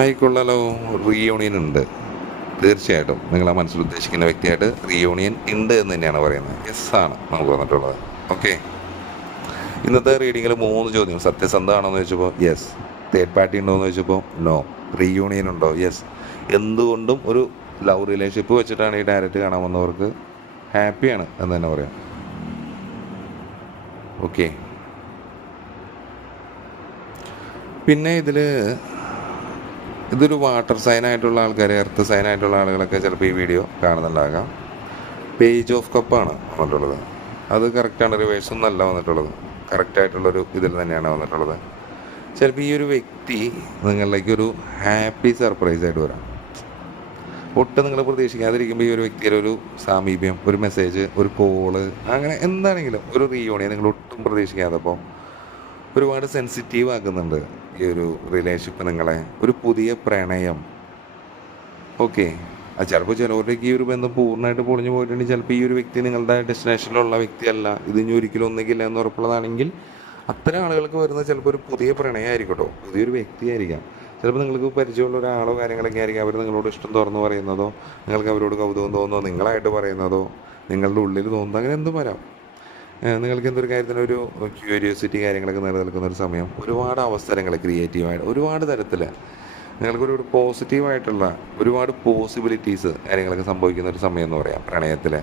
ആയിക്കൊള്ളാലോ, റീയൂണിയൻ ഉണ്ട്. തീർച്ചയായിട്ടും നിങ്ങൾ ആ മനസ്സിൽ ഉദ്ദേശിക്കുന്ന വ്യക്തിയായിട്ട് റീയൂണിയൻ ഉണ്ട് എന്ന് തന്നെയാണ് പറയുന്നത്. യെസ് ആണ് നമുക്ക് വന്നിട്ടുള്ളത്. ഓക്കെ, ഇന്നത്തെ റീഡിങ്ങിൽ 3 ചോദ്യം. സത്യസന്ധമാണോയെന്ന് ചോദിച്ചപ്പോൾ യെസ്. തേർഡ് പാർട്ടി ഉണ്ടോ എന്ന് ചോദിച്ചപ്പോൾ നോ. റീയൂണിയൻ ഉണ്ടോ? യെസ്. എന്തുകൊണ്ടും ഒരു ലവ് റിലേഷൻഷിപ്പ് വെച്ചിട്ടാണ് ഈ ഡയറക്റ്റ് കാണാൻ വന്നവർക്ക് ഹാപ്പിയാണ് എന്ന് തന്നെ പറയാം. ഓക്കെ, പിന്നെ ഇതൊരു വാട്ടർ സൈനായിട്ടുള്ള ആൾക്കാർ, എർത്ത് സൈനായിട്ടുള്ള ആളുകളൊക്കെ ചിലപ്പോൾ ഈ വീഡിയോ കാണുന്നുണ്ടാകാം. പേജ് ഓഫ് കപ്പാണ് വന്നിട്ടുള്ളത്. അത് കറക്റ്റാണ്, റിവേഴ്സും നല്ല വന്നിട്ടുള്ളത്. കറക്റ്റായിട്ടുള്ളൊരു ഇതിൽ തന്നെയാണ് വന്നിട്ടുള്ളത്. ചിലപ്പോൾ ഈ ഒരു വ്യക്തി നിങ്ങളിലേക്കൊരു ഹാപ്പി സർപ്രൈസ് ആയിട്ട് വരാം. ഒട്ടും നിങ്ങൾ പ്രതീക്ഷിക്കാതിരിക്കുമ്പോൾ ഈ ഒരു വ്യക്തിയുടെ ഒരു സാമീപ്യം, ഒരു മെസ്സേജ്, ഒരു കോള്, അങ്ങനെ എന്താണെങ്കിലും ഒരു റീയൂണിയൻ നിങ്ങൾ ഒട്ടും പ്രതീക്ഷിക്കാത്തപ്പോൾ ഒരുപാട് സെൻസിറ്റീവ് ആക്കുന്നുണ്ട് ഈ ഒരു റിലേഷൻഷിപ്പ് നിങ്ങളെ. ഒരു പുതിയ പ്രണയം. ഓക്കെ, അത് ചിലപ്പോൾ ചിലവരുടെയൊക്കെ ഈ ഒരു ബന്ധം പൂർണ്ണമായിട്ട് പൊളിഞ്ഞു പോയിട്ടുണ്ടെങ്കിൽ ചിലപ്പോൾ ഈ ഒരു വ്യക്തി നിങ്ങളുടെ ഡെസ്റ്റിനേഷനിലുള്ള വ്യക്തിയല്ല, ഇത് ഇനി ഒരിക്കലും ഒന്നുകില്ല എന്ന് ഉറപ്പുള്ളതാണെങ്കിൽ അത്തരം ആളുകൾക്ക് വരുന്ന ചിലപ്പോൾ ഒരു പുതിയ പ്രണയമായിരിക്കും കേട്ടോ, പുതിയൊരു വ്യക്തിയായിരിക്കാം. ചിലപ്പോൾ നിങ്ങൾക്ക് പരിചയമുള്ള ഒരാളോ കാര്യങ്ങളൊക്കെ ആയിരിക്കും. അവർ നിങ്ങളോട് ഇഷ്ടം തുറന്ന് പറയുന്നതോ, നിങ്ങൾക്ക് അവരോട് കൗതുകം തോന്നുന്നതോ, നിങ്ങളായിട്ട് പറയുന്നതോ, നിങ്ങളുടെ ഉള്ളിൽ തോന്നുന്നതോ, അങ്ങനെ എന്തും വരാം. നിങ്ങൾക്ക് എന്തൊരു കാര്യത്തിനൊരു ക്യൂരിയോസിറ്റി കാര്യങ്ങളൊക്കെ നിലനിൽക്കുന്ന ഒരു സമയം, ഒരുപാട് അവസരങ്ങൾ ക്രിയേറ്റീവായിട്ട് ഒരുപാട് തരത്തിൽ നിങ്ങൾക്കൊരു പോസിറ്റീവായിട്ടുള്ള ഒരുപാട് പോസിബിലിറ്റീസ് കാര്യങ്ങളൊക്കെ സംഭവിക്കുന്ന ഒരു സമയം എന്ന് പറയാം പ്രണയത്തിൽ.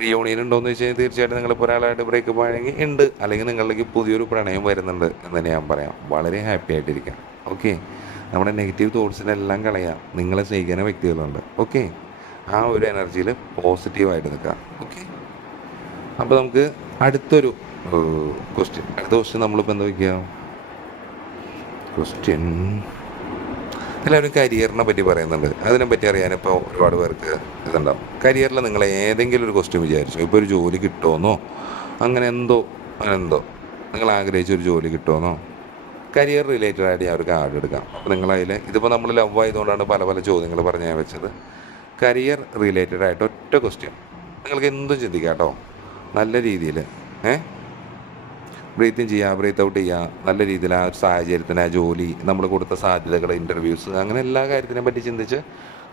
റിയൂണിയൻ ഉണ്ടോയെന്ന് വെച്ച് കഴിഞ്ഞാൽ തീർച്ചയായിട്ടും നിങ്ങളിപ്പോൾ ഒരാളായിട്ട് ബ്രേക്കപ്പ് ആണെങ്കിൽ ഉണ്ട്, അല്ലെങ്കിൽ നിങ്ങളിലേക്ക് പുതിയൊരു പ്രണയം വരുന്നുണ്ട് എന്ന് തന്നെ ഞാൻ പറയാം. വളരെ ഹാപ്പി ആയിട്ടിരിക്കാം. ഓക്കെ, നമ്മുടെ നെഗറ്റീവ് തോട്ട്സിനെല്ലാം കളയാം. നിങ്ങളെ സ്നേഹിക്കുന്ന വ്യക്തികളുണ്ട്. ഓക്കെ, ആ ഒരു എനർജിയിൽ പോസിറ്റീവായിട്ട് നിൽക്കാം. ഓക്കെ, അപ്പോൾ നമുക്ക് അടുത്ത ക്വസ്റ്റ്യൻ നമ്മളിപ്പോൾ എന്താ വയ്ക്കുക? ക്വസ്റ്റ്യൻ എല്ലാവരും കരിയറിനെ പറ്റി പറയുന്നുണ്ട്. അതിനെപ്പറ്റി അറിയാനിപ്പോൾ ഒരുപാട് പേർക്ക് ഇതുണ്ടാവും. കരിയറിൽ നിങ്ങൾ ഏതെങ്കിലും ഒരു ക്വസ്റ്റ്യൻ വിചാരിച്ചോ? ഇപ്പോൾ ഒരു ജോലി കിട്ടുമെന്നോ, അങ്ങനെ എന്തോ നിങ്ങൾ ആഗ്രഹിച്ച ഒരു ജോലി കിട്ടുമെന്നോ, കരിയർ റിലേറ്റഡ് ആയിട്ട് ഞാൻ ഒരു കാർഡ് എടുക്കാം. അപ്പോൾ നിങ്ങളതിൽ ഇതിപ്പോൾ നമ്മൾ ലവ് ആയതുകൊണ്ടാണ് പല പല ചോദ്യങ്ങൾ പറഞ്ഞ് ഞാൻ വെച്ചത്. കരിയർ റിലേറ്റഡ് ആയിട്ട് ഒറ്റ ക്വസ്റ്റ്യൻ നിങ്ങൾക്ക് എന്തും ചിന്തിക്കാം കേട്ടോ. നല്ല രീതിയിൽ ബ്രീത്ത് ഇൻ ചെയ്യുക, ബ്രീത്ത് ഔട്ട് ചെയ്യുക. നല്ല രീതിയിൽ ആ ഒരു സാഹചര്യത്തിന്, ആ ജോലി, നമ്മൾ കൊടുത്ത സാധ്യതകൾ, ഇൻ്റർവ്യൂസ്, അങ്ങനെ എല്ലാ കാര്യത്തിനെ പറ്റി ചിന്തിച്ച്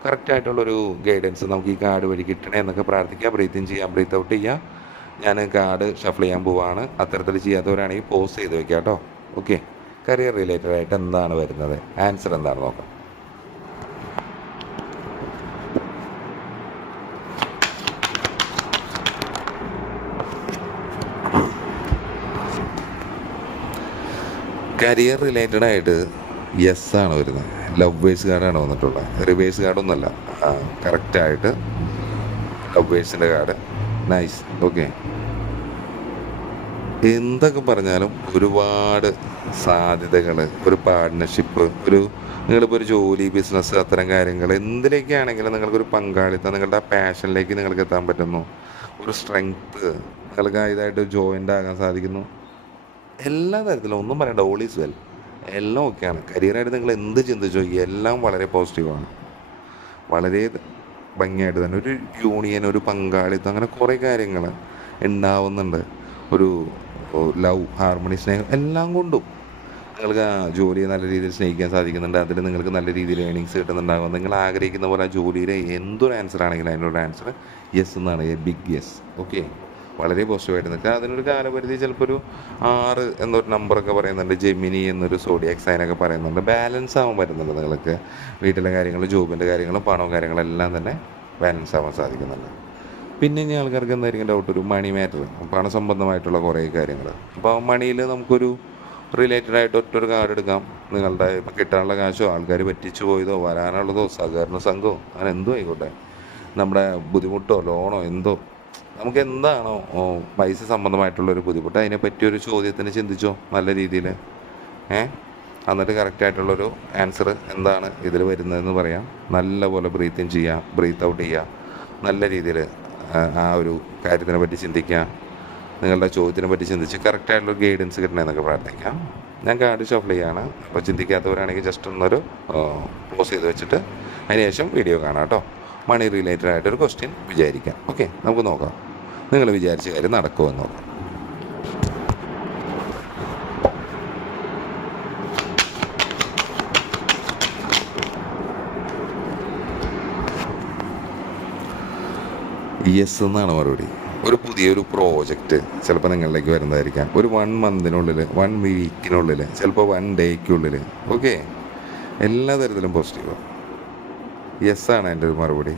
കറക്റ്റായിട്ടുള്ളൊരു ഗൈഡൻസ് നമുക്ക് ഈ കാർഡ് വഴി കിട്ടണേ എന്നൊക്കെ പ്രാർത്ഥിക്കുക. ബ്രീത്ത് ഇൻ ചെയ്യാം, ബ്രീത്ത് ഔട്ട് ചെയ്യുക. ഞാൻ കാർഡ് ഷഫിൾ ചെയ്യാൻ പോവാണ്. അത്തരത്തിൽ ചെയ്യാത്തവരാണെങ്കിൽ പോസ് ചെയ്ത് വെക്കുക കേട്ടോ. ഓക്കെ, കരിയർ റിലേറ്റഡ് ആയിട്ട് എന്താണ് വരുന്നത്? ആൻസർ എന്താണ് നോക്കാം. കരിയർ റിലേറ്റഡ് ആയിട്ട് യെസ് ആണ് വരുന്നത്. ലവേഴ്സ് കാർഡാണ് വന്നിട്ടുള്ളത്, റിവേഴ്സ് കാർഡൊന്നുമല്ല. കറക്റ്റായിട്ട് ലവേഴ്സിൻ്റെ കാർഡ്. നൈസ്. ഓക്കെ, എന്തൊക്കെ പറഞ്ഞാലും ഒരുപാട് സാധ്യതകൾ, ഒരു പാർട്ട്ണർഷിപ്പ്, നിങ്ങളിപ്പോൾ ഒരു ജോലി, ബിസിനസ്, അത്തരം കാര്യങ്ങൾ എന്തിലേക്കാണെങ്കിലും നിങ്ങൾക്കൊരു പങ്കാളിത്തം, നിങ്ങളുടെ ആ പാഷനിലേക്ക് നിങ്ങൾക്ക് എത്താൻ പറ്റുന്നു. ഒരു സ്ട്രെങ്ത്ത്, നിങ്ങൾക്ക് ഇതായിട്ട് ജോയിൻ്റ് ആകാൻ സാധിക്കുന്നു. എല്ലാ തരത്തിലും ഒന്നും പറയണ്ട, ഓൾ ഈസ് വെൽ, എല്ലാം ഓക്കെയാണ്. കരിയറായിട്ട് നിങ്ങൾ എന്ത് ചിന്തിച്ചോ എല്ലാം വളരെ പോസിറ്റീവാണ്. വളരെ ഭംഗിയായിട്ട് തന്നെ ഒരു യൂണിയൻ, ഒരു പങ്കാളിത്തം, അങ്ങനെ കുറേ കാര്യങ്ങൾ ഉണ്ടാവുന്നുണ്ട്. ഒരു ലവ്, ഹാർമണി, സ്നേഹം എല്ലാം കൊണ്ടും നിങ്ങൾക്ക് ആ ജോലിയെ നല്ല രീതിയിൽ സ്നേഹിക്കാൻ സാധിക്കുന്നുണ്ട്. അതിൽ നിങ്ങൾക്ക് നല്ല രീതിയിൽ ഏണിങ്സ് കിട്ടുന്നുണ്ടാകും. നിങ്ങൾ ആഗ്രഹിക്കുന്ന പോലെ ആ ജോലിയിലെ എന്തൊരു ആൻസർ ആണെങ്കിലും അതിനൊരു ആൻസർ യെസ് എന്നാണ്, എ ബിഗ് യെസ്. ഓക്കെ, വളരെ പോസിറ്റീവായിട്ട് നിൽക്കുക. അതിനൊരു കാലപരിധി ചിലപ്പോൾ ഒരു 6 എന്നൊരു നമ്പറൊക്കെ പറയുന്നുണ്ട്. ജെമിനി എന്നൊരു സോഡിയാക് സൈനൊക്കെ പറയുന്നുണ്ട്. ബാലൻസ് ആവാൻ പറ്റുന്നുണ്ട് നിങ്ങൾക്ക്. വീട്ടിലെ കാര്യങ്ങൾ, ജോബിൻ്റെ കാര്യങ്ങളും പണവും കാര്യങ്ങളെല്ലാം തന്നെ ബാലൻസ് ആവാൻ സാധിക്കുന്നുണ്ട്. പിന്നെ ഇനി ആൾക്കാർക്ക് എന്തായിരിക്കും ഡൗട്ട്? ഒരു മണി മാറ്റർ, പണസംബന്ധമായിട്ടുള്ള കുറേ കാര്യങ്ങൾ. അപ്പോൾ ആ മണിയിൽ നമുക്കൊരു റിലേറ്റഡ് ആയിട്ട് ഒറ്റൊരു കാർഡ് എടുക്കാം. നിങ്ങളുടെ ഇപ്പോൾ കിട്ടാനുള്ള കാശോ, ആൾക്കാർ പറ്റിച്ചു പോയതോ, വരാനുള്ളതോ, സഹകരണ സംഘമോ, അങ്ങനെ എന്തോ ആയിക്കോട്ടെ, നമ്മുടെ ബുദ്ധിമുട്ടോ, ലോണോ, എന്തോ നമുക്ക് എന്താണോ പൈസ സംബന്ധമായിട്ടുള്ളൊരു ബുദ്ധിമുട്ട്, അതിനെ പറ്റിയൊരു ചോദ്യത്തിന് ചിന്തിച്ചോ നല്ല രീതിയിൽ. എന്നിട്ട് കറക്റ്റായിട്ടുള്ളൊരു ആൻസർ എന്താണ് ഇതിൽ വരുന്നതെന്ന് പറയാം. നല്ലപോലെ ബ്രീത്ത് ഇൻ ചെയ്യുക, ബ്രീത്ത് ഔട്ട് ചെയ്യുക. നല്ല രീതിയിൽ ആ ഒരു കാര്യത്തിനെ പറ്റി ചിന്തിക്കുക. നിങ്ങളുടെ ചോദ്യത്തിനെ പറ്റി ചിന്തിച്ച് കറക്റ്റായിട്ടുള്ളൊരു ഗൈഡൻസ് കിട്ടണമെന്നൊക്കെ പ്രാർത്ഥിക്കാം. ഞാൻ കാർഡ് ഷഫിൾ ചെയ്യുകയാണ്. അപ്പോൾ ചിന്തിക്കാത്തവരാണെങ്കിൽ ജസ്റ്റ് ഒന്നൊരു പോസ് ചെയ്ത് വെച്ചിട്ട് അതിന് ശേഷം വീഡിയോ കാണാം കേട്ടോ. മണി റിലേറ്റഡ് ആയിട്ടൊരു ക്വസ്റ്റ്യൻ വിചാരിക്കാം. ഓക്കെ, നമുക്ക് നോക്കാം നിങ്ങൾ വിചാരിച്ച കാര്യം നടക്കുമെന്ന് നോക്കാം. യെസ് എന്നാണ് മറുപടി. ഒരു പുതിയൊരു പ്രോജക്റ്റ് ചിലപ്പോൾ നിങ്ങളിലേക്ക് വരുന്നതായിരിക്കാം. ഒരു 1 മന്തിനുള്ളിൽ, 1 വീക്കിനുള്ളിൽ, ചിലപ്പോൾ 1 ഡേക്കുള്ളിൽ. ഓക്കെ, എല്ലാ തരത്തിലും പോസിറ്റീവാണ്. യെസ് ആണ് എൻ്റെ ഒരു മറുപടി.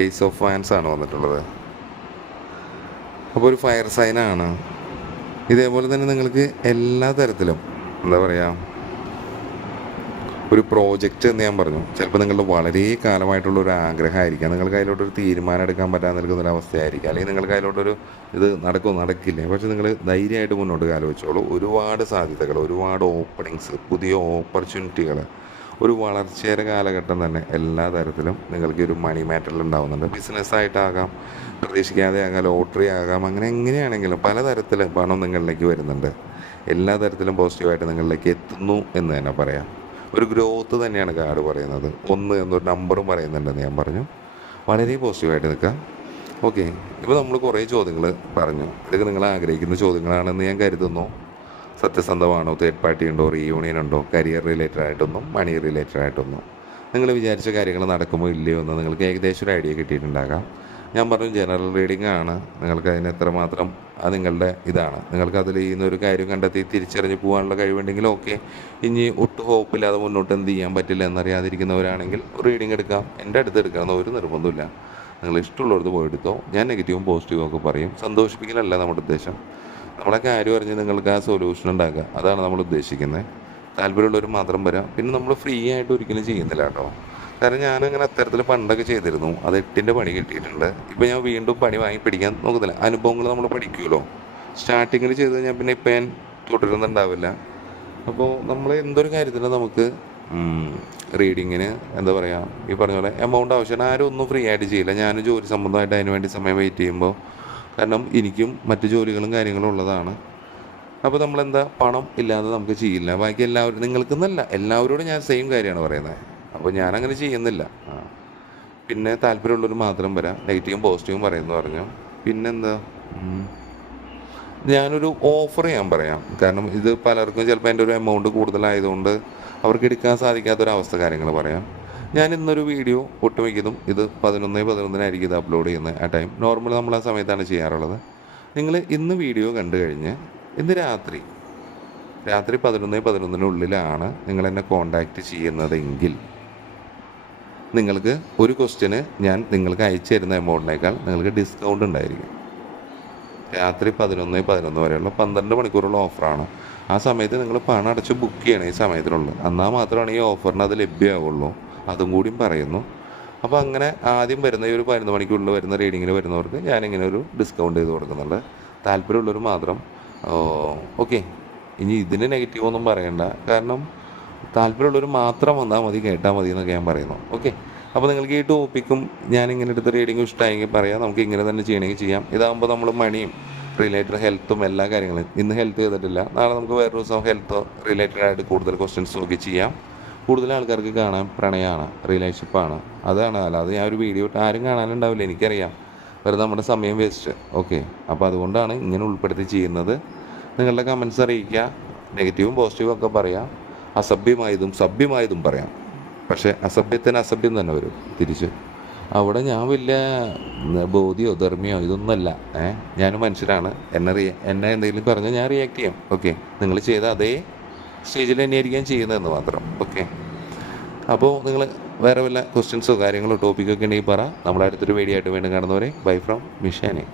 ഏസ് ഓഫ് വാൻസ് ആണ് വന്നിട്ടുള്ളത്. അപ്പോൾ ഒരു ഫയർ സൈനാണ്. ഇതേപോലെ തന്നെ നിങ്ങൾക്ക് എല്ലാ തരത്തിലും എന്താ പറയുക, ഒരു പ്രോജക്റ്റ് എന്ന് ഞാൻ പറഞ്ഞു. ചിലപ്പോൾ നിങ്ങളുടെ വളരെ കാലമായിട്ടുള്ളൊരു ആഗ്രഹമായിരിക്കാം. നിങ്ങൾക്ക് അതിലോട്ടൊരു തീരുമാനം എടുക്കാൻ പറ്റാതെ നിൽക്കുന്നൊരവസ്ഥയായിരിക്കാം. അല്ലെങ്കിൽ നിങ്ങൾക്ക് അതിലോട്ടൊരു ഇത് നടക്കില്ല. പക്ഷേ നിങ്ങൾ ധൈര്യമായിട്ട് മുന്നോട്ട് കാലുവെച്ചോളൂ. ഒരുപാട് സാധ്യതകൾ, ഒരുപാട് ഓപ്പണിങ്സ്, പുതിയ ഓപ്പർച്യൂണിറ്റികൾ, ഒരു വളർച്ചയുടെ കാലഘട്ടം തന്നെ എല്ലാ തരത്തിലും നിങ്ങൾക്ക് ഒരു മണി മാറ്ററിൽ ഉണ്ടാകുന്നുണ്ട്. ബിസിനസ്സായിട്ടാകാം, പ്രതീക്ഷിക്കാതെ ആകാം, ലോട്ടറി ആകാം, അങ്ങനെ എങ്ങനെയാണെങ്കിലും പലതരത്തിൽ പണം നിങ്ങളിലേക്ക് വരുന്നുണ്ട്. എല്ലാ തരത്തിലും പോസിറ്റീവായിട്ട് നിങ്ങളിലേക്ക് എത്തുന്നു എന്ന് തന്നെ പറയാം. ഒരു ഗ്രോത്ത് തന്നെയാണ് കാർഡ് പറയുന്നത്. 1 എന്നൊരു നമ്പറും പറയുന്നുണ്ടെന്ന് ഞാൻ പറഞ്ഞു. വളരെ പോസിറ്റീവായിട്ട് നിൽക്കാം. ഓക്കെ, ഇപ്പോൾ നമ്മൾ കുറേ ചോദ്യങ്ങൾ പറഞ്ഞു. ഇതൊക്കെ നിങ്ങൾ ആഗ്രഹിക്കുന്ന ചോദ്യങ്ങളാണെന്ന് ഞാൻ കരുതുന്നു. സത്യസന്ധമാണോ, തേർഡ് പാർട്ടി ഉണ്ടോ, റീയൂണിയൻ ഉണ്ടോ, കരിയർ റിലേറ്റഡ് ആയിട്ടൊന്നും, മണി റിലേറ്റഡ് ആയിട്ടൊന്നും, നിങ്ങൾ വിചാരിച്ച കാര്യങ്ങൾ നടക്കുമോ ഇല്ലയോ എന്ന് നിങ്ങൾക്ക് ഏകദേശം ഒരു ഐഡിയ കിട്ടിയിട്ടുണ്ടാകാം. ഞാൻ പറഞ്ഞു ജനറൽ റീഡിംഗ് ആണ്, നിങ്ങൾക്ക് അതിന് എത്രമാത്രം അത് നിങ്ങളുടെ ഇതാണ്, നിങ്ങൾക്ക് അതിൽ ചെയ്യുന്ന ഒരു കാര്യം കണ്ടെത്തി തിരിച്ചറിഞ്ഞ് പോകാനുള്ള കഴിവുണ്ടെങ്കിൽ ഓക്കെ. ഇനി ഒട്ടും ഹോപ്പില്ലാതെ മുന്നോട്ട് എന്ത് ചെയ്യാൻ പറ്റില്ല എന്നറിയാതിരിക്കുന്നവരാണെങ്കിൽ റീഡിംഗ് എടുക്കാം. എൻ്റെ അടുത്ത് എടുക്കണമെന്ന് ഒരു നിർബന്ധമില്ല, നിങ്ങൾ ഇഷ്ടമുള്ളവർക്ക് പോയി എടുത്തോ. ഞാൻ നെഗറ്റീവും പോസിറ്റീവും ഒക്കെ പറയും, സന്തോഷിപ്പിക്കലല്ല നമ്മുടെ ഉദ്ദേശം. നമ്മളെ കാര്യം അറിഞ്ഞ് നിങ്ങൾക്ക് ആ സൊല്യൂഷൻ ഉണ്ടാക്കുക, അതാണ് നമ്മൾ ഉദ്ദേശിക്കുന്നത്. താല്പര്യമുള്ളവർ മാത്രം വരാം. പിന്നെ നമ്മൾ ഫ്രീ ആയിട്ട് ഒരിക്കലും ചെയ്യുന്നില്ല കേട്ടോ. കാരണം ഞാനങ്ങനെ അത്തരത്തിൽ പണ്ടൊക്കെ ചെയ്തിരുന്നു, അത് 8ൻ്റെ പണി കിട്ടിയിട്ടുണ്ട്. ഇപ്പം ഞാൻ വീണ്ടും പണി വാങ്ങി പിടിക്കാൻ നോക്കുന്നില്ല. അനുഭവങ്ങൾ നമ്മൾ പഠിക്കുമല്ലോ. സ്റ്റാർട്ടിങ്ങിൽ ചെയ്ത് കഴിഞ്ഞാൽ പിന്നെ ഇപ്പം ഞാൻ തുടരുന്നുണ്ടാവില്ല. അപ്പോൾ നമ്മൾ എന്തൊരു കാര്യത്തിനും നമുക്ക് റീഡിങ്ങിന് എന്താ പറയുക, ഈ പറഞ്ഞ പോലെ എമൗണ്ട് ആവശ്യമാണ്. ആരും ഒന്നും ഫ്രീ ആയിട്ട് ചെയ്യില്ല. ഞാനും ജോലി സംബന്ധമായിട്ട് അതിന് വേണ്ടി സമയം വെയിറ്റ് ചെയ്യുമ്പോൾ, കാരണം എനിക്കും മറ്റു ജോലികളും കാര്യങ്ങളും ഉള്ളതാണ്. അപ്പോൾ നമ്മളെന്താ പണം ഇല്ലാതെ നമുക്ക് ചെയ്യില്ല. ബാക്കി എല്ലാവരും നിങ്ങൾക്കെന്നല്ല, എല്ലാവരോടും ഞാൻ സെയിം കാര്യമാണ് പറയുന്നത്. അപ്പോൾ ഞാനങ്ങനെ ചെയ്യുന്നില്ല. പിന്നെ താല്പര്യമുള്ളവർ മാത്രം വരാം. നെഗറ്റീവും പോസിറ്റീവും പറയുമെന്ന് പറഞ്ഞു. പിന്നെന്താ, ഞാനൊരു ഓഫർ ഞാൻ പറയാം. കാരണം ഇത് പലർക്കും ചിലപ്പോൾ എൻ്റെ ഒരു എമൗണ്ട് കൂടുതലായതുകൊണ്ട് അവർക്ക് എടുക്കാൻ സാധിക്കാത്തൊരവസ്ഥ കാര്യങ്ങൾ പറയാം. ഞാൻ ഇന്നൊരു വീഡിയോ ഒട്ടുമിക്കതും ഇത് 11:11 ഇത് അപ്ലോഡ് ചെയ്യുന്നത്. ആ ടൈം നോർമൽ നമ്മൾ ആ സമയത്താണ് ചെയ്യാറുള്ളത്. നിങ്ങൾ ഇന്ന് വീഡിയോ കണ്ടു കഴിഞ്ഞ് ഇന്ന് രാത്രി 11:11 നിങ്ങൾ എന്നെ കോണ്ടാക്റ്റ് ചെയ്യുന്നതെങ്കിൽ നിങ്ങൾക്ക് ഒരു ക്വസ്റ്റ്യന് ഞാൻ നിങ്ങൾക്ക് അയച്ചു തരുന്ന എമൗണ്ടിനേക്കാൾ നിങ്ങൾക്ക് ഡിസ്കൗണ്ട് ഉണ്ടായിരിക്കും. രാത്രി 11:11 വരെയുള്ള 12 മണിക്കൂറുള്ള ഓഫറാണ്. ആ സമയത്ത് നിങ്ങൾ പണം അടച്ച് ബുക്ക് ചെയ്യണം ഈ സമയത്തിനുള്ളിൽ. എന്നാൽ മാത്രമാണ് ഈ ഓഫറിന് അത് ലഭ്യമാവുള്ളൂ. അതും കൂടിയും പറയുന്നു. അപ്പോൾ അങ്ങനെ ആദ്യം വരുന്ന ഈ ഒരു 11 മണിക്കുള്ളിൽ വരുന്ന റീഡിങ്ങിന് വരുന്നവർക്ക് ഞാനിങ്ങനെ ഒരു ഡിസ്കൗണ്ട് ചെയ്ത് കൊടുക്കുന്നുണ്ട്. താല്പര്യമുള്ളവർ മാത്രം ഓക്കെ. ഇനി ഇതിന് നെഗറ്റീവ് ഒന്നും പറയണ്ട, കാരണം താല്പര്യമുള്ളവർ മാത്രം വന്നാൽ മതി, കേട്ടാൽ മതി എന്നൊക്കെ ഞാൻ പറയുന്നു. ഓക്കെ. അപ്പോൾ നിങ്ങൾക്ക് ഈ ടോപ്പിക്കും ഞാനിങ്ങനെ എടുത്ത റീഡിങ്ങും ഇഷ്ടമായെങ്കിൽ പറയാം, നമുക്ക് ഇങ്ങനെ തന്നെ ചെയ്യണമെങ്കിൽ ചെയ്യാം. ഇതാകുമ്പോൾ നമ്മൾ മണിയും റിലേറ്റഡ് ഹെൽത്തും എല്ലാ കാര്യങ്ങളും, ഇന്ന് ഹെൽത്ത് ചെയ്തിട്ടില്ല, നാളെ നമുക്ക് വേറൊരു ദിവസം ഹെൽത്ത് റിലേറ്റഡ് ആയിട്ട് കൂടുതൽ ക്വസ്റ്റ്യൻസ് നോക്കി ചെയ്യാം. കൂടുതൽ ആൾക്കാർക്ക് കാണാൻ പ്രണയമാണ്, റിലേഷൻഷിപ്പാണ്, അതാണ്. അല്ലാതെ ഞാൻ ഒരു വീഡിയോ ഇട്ട് ആരും കാണാനുണ്ടാവില്ല, എനിക്കറിയാം. വെറുതെ നമ്മുടെ സമയം വേസ്റ്റ്. ഓക്കെ. അപ്പോൾ അതുകൊണ്ടാണ് ഇങ്ങനെ ഉൾപ്പെടുത്തി ചെയ്യുന്നത്. നിങ്ങളുടെ കമൻസ് അറിയിക്കുക. നെഗറ്റീവും പോസിറ്റീവും ഒക്കെ പറയാം. അസഭ്യമായതും സഭ്യമായതും പറയാം. പക്ഷേ അസഭ്യത്തിന് അസഭ്യം തന്നെ വരും തിരിച്ച്. അവിടെ ഞാൻ വലിയ ബോധിയോ ധർമ്മിയോ ഇതൊന്നുമല്ല. ഞാനും മനുഷ്യരാണ്. എന്നെ എന്തെങ്കിലും പറഞ്ഞാൽ ഞാൻ റിയാക്ട് ചെയ്യാം. ഓക്കെ. നിങ്ങൾ ചെയ്ത അതേ സ്റ്റേജിൽ തന്നെയായിരിക്കും ചെയ്യുന്നതെന്ന് മാത്രം. ഓക്കെ. അപ്പോൾ നിങ്ങൾ വേറെ വല്ല ക്വസ്റ്റ്യൻസോ കാര്യങ്ങളോ ടോപ്പിക്കൊക്കെ ഉണ്ടെങ്കിൽ പറ. നമ്മളടുത്തൊരു വീഡിയോ ആയിട്ട് വീണ്ടും കാണുന്നവരെ ബൈ ഫ്രം മിഷാനെ.